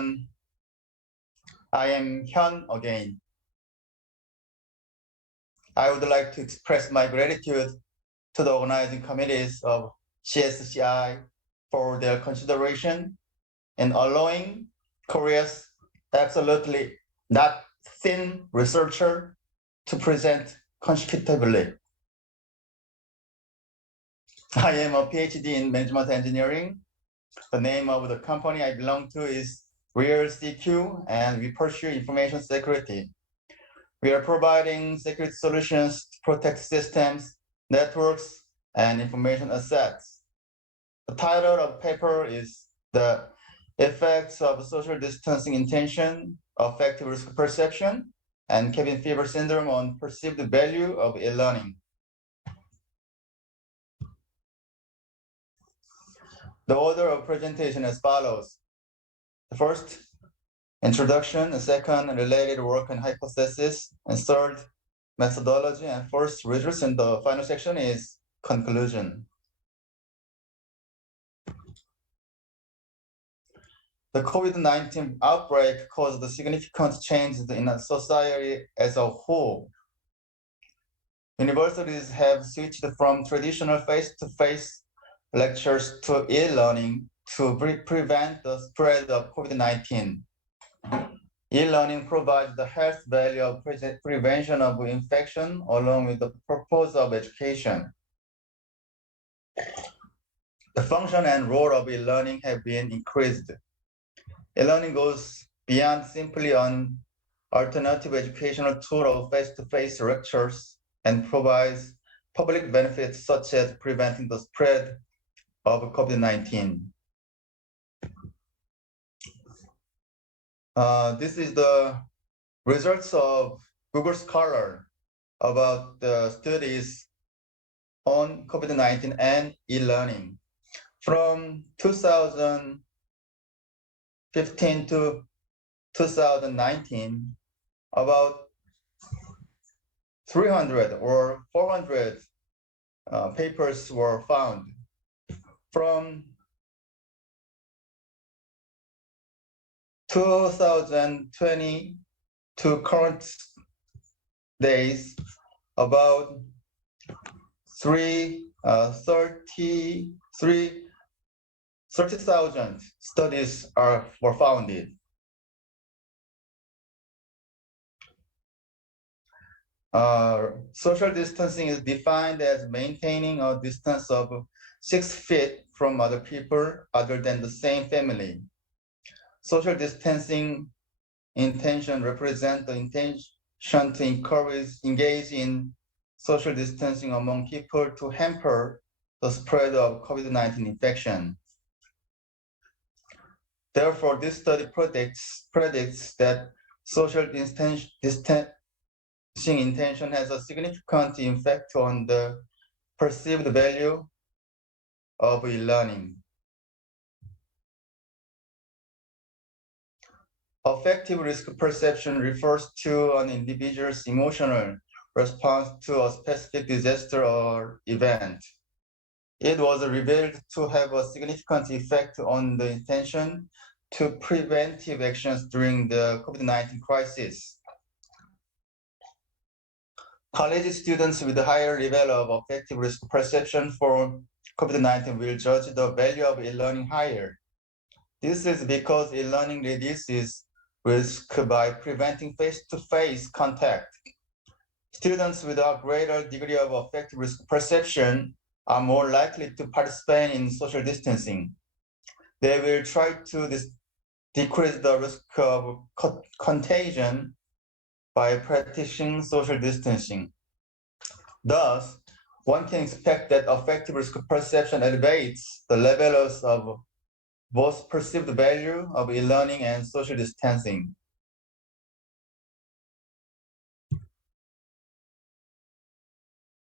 everyone. I am Hyun again. I would like to express my gratitude to the organizing committees of CSCI for their consideration in allowing Korea's absolutely not thin researcher to present consecutively. I am a PhD in management engineering. The name of the company I belong to is Realsecu, and we pursue information security. We are providing security solutions to protect systems, networks, and information assets. The title of the paper is The Effects of Social Distancing Intention, Affective Risk Perception, and Cabin Fever Syndrome on Perceived Value of E-Learning. The order of presentation as follows. The first, introduction, the second, related work and hypothesis, and third, methodology, and fourth, results, and the final section is conclusion. The COVID-19 outbreak caused significant changes in society as a whole. Universities have switched from traditional face-to-face lectures to e-learning to prevent the spread of COVID-19. E-learning provides the health value of prevention of infection along with the purpose of education. The function and role of e-learning have been increased. E-learning goes beyond simply an alternative educational tool of face-to-face lectures and provides public benefits such as preventing the spread of COVID-19. This is the results of Google Scholar about the studies on COVID-19 and e-learning. From 2015 to 2019, about 300 or 400 papers were found. From 2020 to current days, about 30,000 studies were founded. Social distancing is defined as maintaining a distance of 6 feet from other people other than the same family. Social distancing intention represents the intention to engage in social distancing among people to hamper the spread of COVID-19 infection. Therefore, this study predicts that social distancing intention has a significant effect on the perceived value of e-learning. Affective risk perception refers to an individual's emotional response to a specific disaster or event. It was revealed to have a significant effect on the intention to preventive actions during the COVID-19 crisis. College students with a higher level of affective risk perception for COVID-19 will judge the value of e-learning higher. This is because e-learning reduces risk by preventing face-to-face contact. Students with a greater degree of affective risk perception are more likely to participate in social distancing. They will try to decrease the risk of contagion by practicing social distancing. Thus, one can expect that affective risk perception elevates the levels of both perceived value of e-learning and social distancing.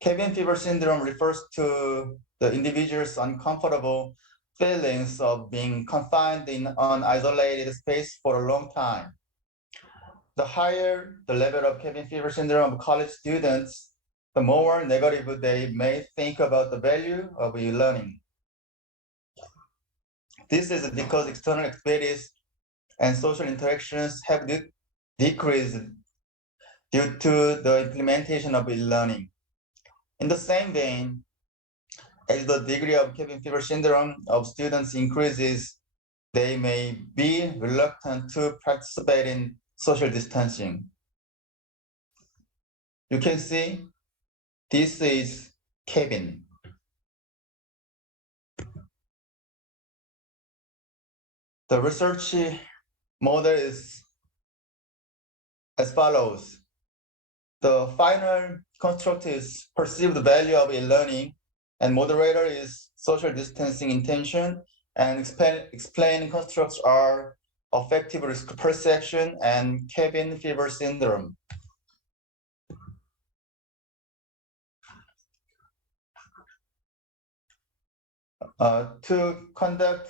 Cabin fever syndrome refers to the individual's uncomfortable feelings of being confined in an isolated space for a long time. The higher the level of cabin fever syndrome of college students, the more negative they may think about the value of e-learning. This is because external activities and social interactions have decreased due to the implementation of e-learning. In the same vein, as the degree of cabin fever syndrome of students increases, they may be reluctant to participate in social distancing. You can see this is cabin. The research model is as follows. The final construct is perceived value of e-learning, and moderator is social distancing intention, and explaining constructs are affective risk perception and cabin fever syndrome. To conduct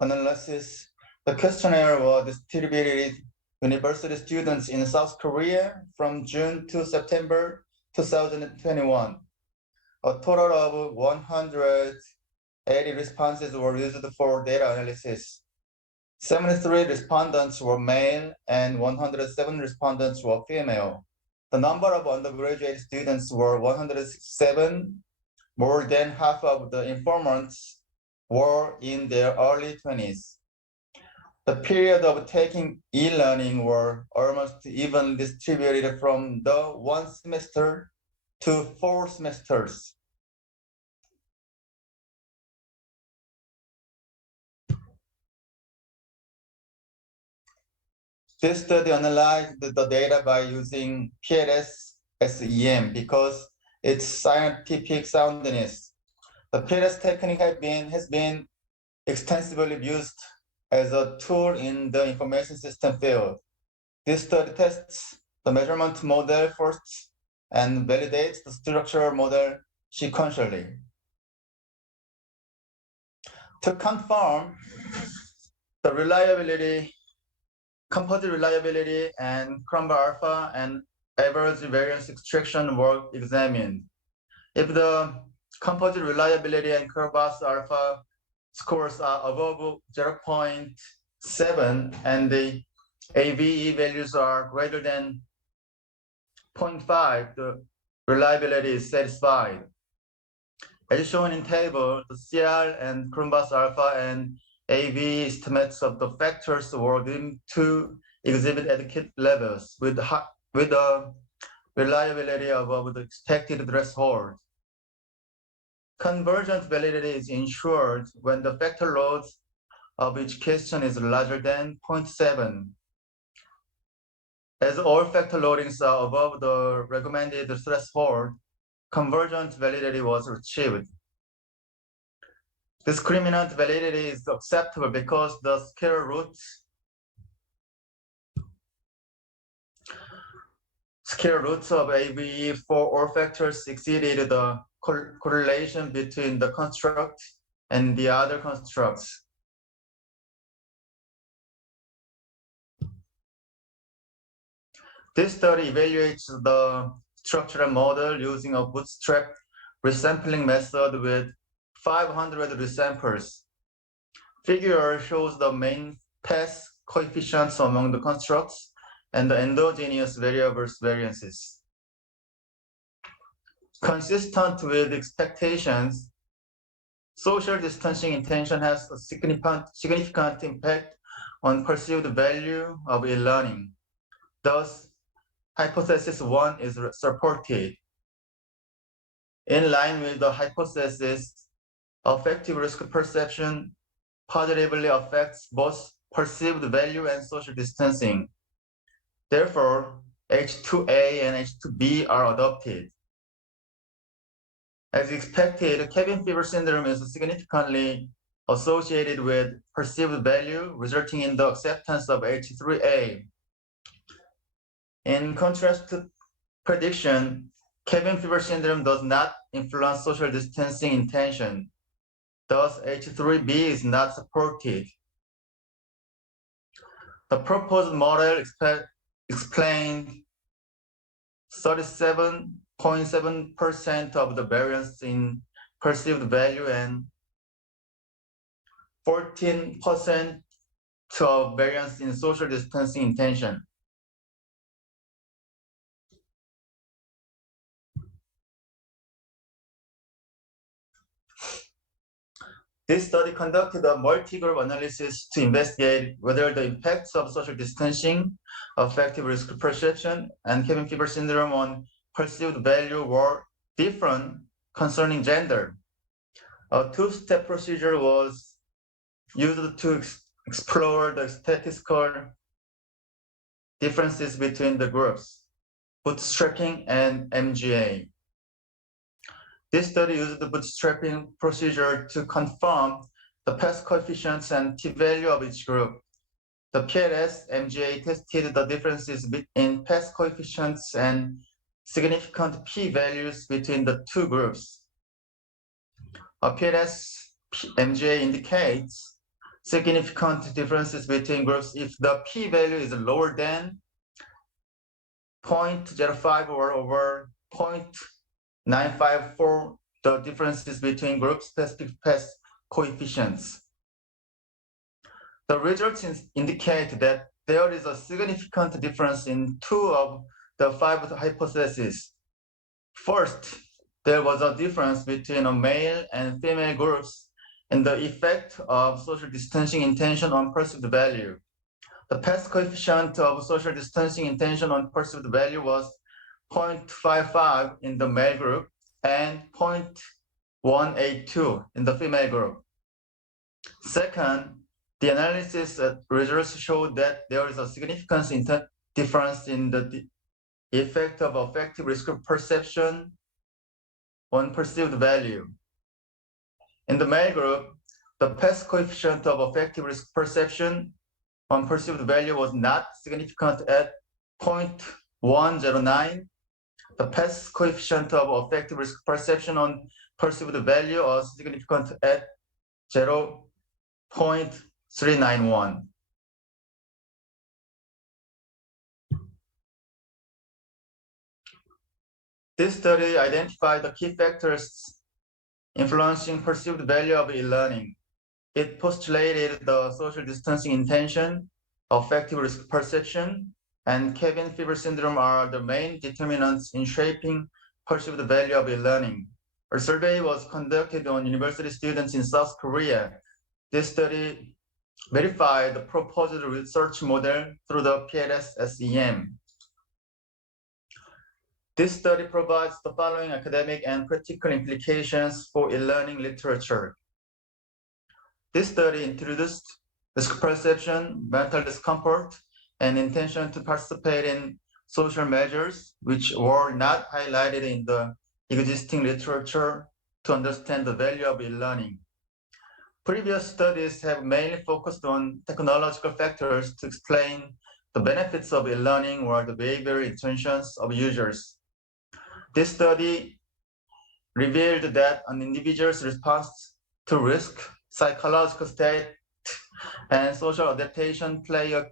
analysis, the questionnaire was distributed university students in South Korea from June to September 2021. A total of 180 responses were used for data analysis. 73 respondents were male and 107 respondents were female. The number of undergraduate students were 167. More than half of the informants were in their early 20s. The period of taking e-learning were almost evenly distributed from the 1 semester to 4 semesters. This study analyzed the data by using PLS-SEM because its scientific soundness. The PLS technique has been extensively used as a tool in the information system field. This study tests the measurement model first and validates the structural model sequentially. To confirm the reliability, composite reliability, and Crumb alpha and average variance extraction were examined. If the composite reliability and curve alpha scores are above 0.7 and the AVE values are greater than 0.5, the reliability is satisfied. As shown in table, the CR and Crumbus alpha and AVE estimates of the factors were deemed to exhibit adequate levels with a reliability above the expected threshold. Convergent validity is ensured when the factor loads of each question is larger than 0.7. As all factor loadings are above the recommended threshold, convergent validity was achieved. Discriminant validity is acceptable because the scalar roots of AVE for all factors exceeded the correlation between the construct and the other constructs. This study evaluates the structural model using a bootstrap resampling method with 500 resamples. Figure shows the main path coefficients among the constructs and the endogenous variables variances. Consistent with expectations, social distancing intention has a significant impact on perceived value of e-learning. Thus, hypothesis 1 is supported. In line with the hypothesis, affective risk perception positively affects both perceived value and social distancing. Therefore, H2A and H2B are adopted. As expected, cabin fever syndrome is significantly associated with perceived value, resulting in the acceptance of H3A. In contrast to prediction, cabin fever syndrome does not influence social distancing intention. Thus, H3B is not supported. The proposed model explained 37.7% of the variance in perceived value and 14% to a variance in social distancing intention. This study conducted a multi-group analysis to investigate whether the impacts of social distancing, affective risk perception, and cabin fever syndrome on perceived value were different concerning gender. A two-step procedure was used to explore the statistical differences between the groups, bootstrapping and MGA. This study used the bootstrapping procedure to confirm the PES coefficients and t-value of each group. The PLS MGA tested the differences in PES coefficients and significant p-values between the two groups. A PLS MGA indicates significant differences between groups if the p-value is lower than 0.05 or over 0.954, the differences between group-specific PES coefficients. The results indicate that there is a significant difference in two of the five hypotheses. First, there was a difference between a male and female groups in the effect of social distancing intention on perceived value. The PES coefficient of social distancing intention on perceived value was 0.55 in the male group and 0.182 in the female group. Second, the analysis results showed that there is a significant difference in the effect of affective risk perception on perceived value. In the male group, the PES coefficient of affective risk perception on perceived value was not significant at 0.109. The PES coefficient of affective risk perception on perceived value was significant at 0.391. This study identified the key factors influencing perceived value of e-learning. It postulated the social distancing intention, affective risk perception, and cabin fever syndrome are the main determinants in shaping perceived value of e-learning. A survey was conducted on university students in South Korea. This study verified the proposed research model through the PLS-SEM. This study provides the following academic and practical implications for e-learning literature. This study introduced risk perception, mental discomfort, and intention to participate in social measures, which were not highlighted in the existing literature to understand the value of e-learning. Previous studies have mainly focused on technological factors to explain the benefits of e-learning or the behavioral intentions of users. This study revealed that an individual's response to risk, psychological state, and social adaptation play a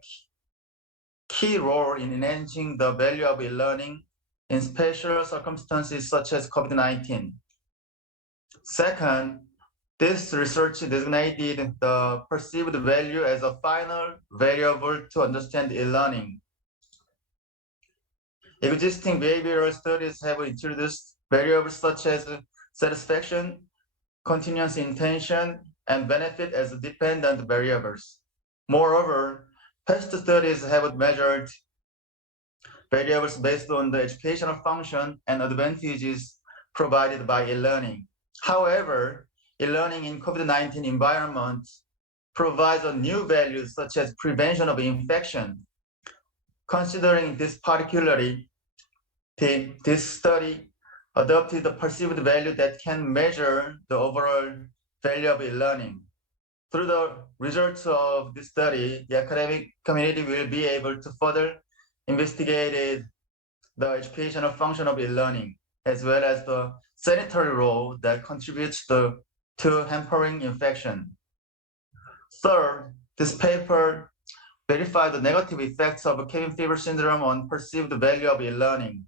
key role in enhancing the value of e-learning in special circumstances such as COVID-19. Second, this research designated the perceived value as a final variable to understand e-learning. Existing behavioral studies have introduced variables such as satisfaction, continuous intention, and benefit as dependent variables. Moreover, past studies have measured variables based on the educational function and advantages provided by e-learning. However, e-learning in COVID-19 environment provides a new value such as prevention of infection. Considering this particularly, this study adopted the perceived value that can measure the overall value of e-learning. Through the results of this study, the academic community will be able to further investigate the educational function of e-learning, as well as the sanitary role that contributes to hampering infection. Third, this paper verified the negative effects of cabin fever syndrome on perceived value of e-learning.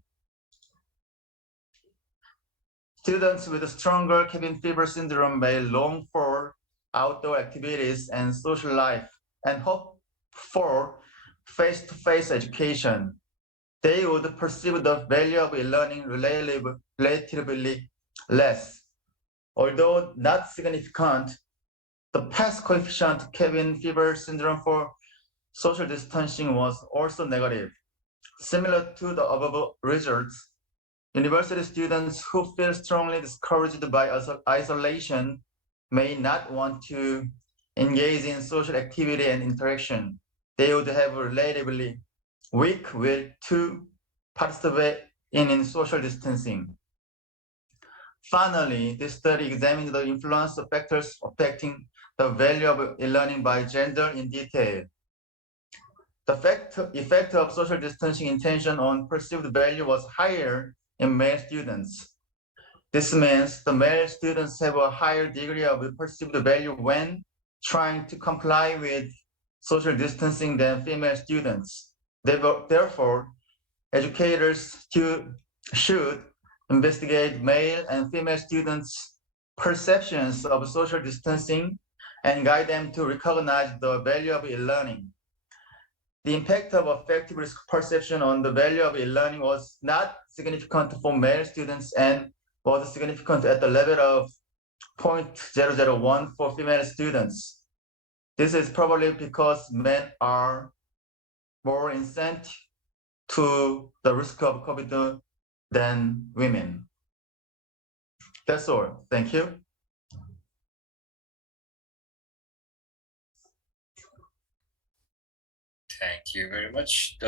Students with stronger cabin fever syndrome may long for outdoor activities and social life and hope for face-to-face education. They would perceive the value of e-learning relatively less. Although not significant, the past coefficient cabin fever syndrome for social distancing was also negative. Similar to the above results, university students who feel strongly discouraged by isolation may not want to engage in social activity and interaction. They would have a relatively weak will to participate in social distancing. Finally, this study examined the influence of factors affecting the value of e-learning by gender in detail. The effect of social distancing intention on perceived value was higher in male students. This means the male students have a higher degree of perceived value when trying to comply with social distancing than female students. Therefore, educators should investigate male and female students' perceptions of social distancing and guide them to recognize the value of e-learning. The impact of affective risk perception on the value of e-learning was not significant for male students and was significant at the level of 0.001 for female students. This is probably because men are more insensitive to the risk of COVID than women. That's all. Thank you. Thank you very much.